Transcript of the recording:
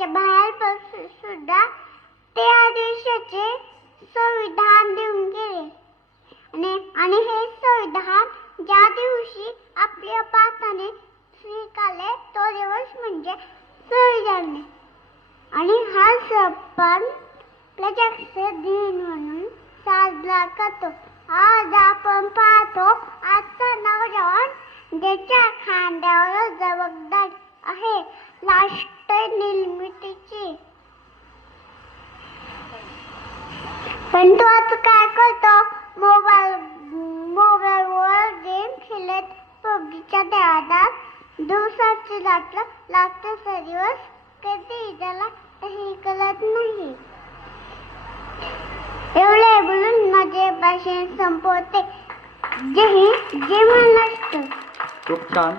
देशाच्या बाहेर सुद्धा ते आदेशाचे संविधान देऊन गेले आणि हे संविधान ज्या दिवशी आपल्या भारताने स्वीकारले तो दिवस म्हणजे संविधान दिन. आणि हा सण प्रजासत्ताक दिन म्हणून साजरा करतो. आज आपण पाहतो आजचा नवजवान ज्याच्या खांद्यावर जबाबदारी आहे राष्ट्र निर्मितीची, पण तो आता काय करतो? मोबाईलवर गेम खेळत पबजीच्या नादात दिवसाची रात्र दिवस कधी त्याला काही कळत नाही. एवढे बोलून माझे भाषण संपवते. जय हिंद, जय महाराष्ट्र. खूप छान.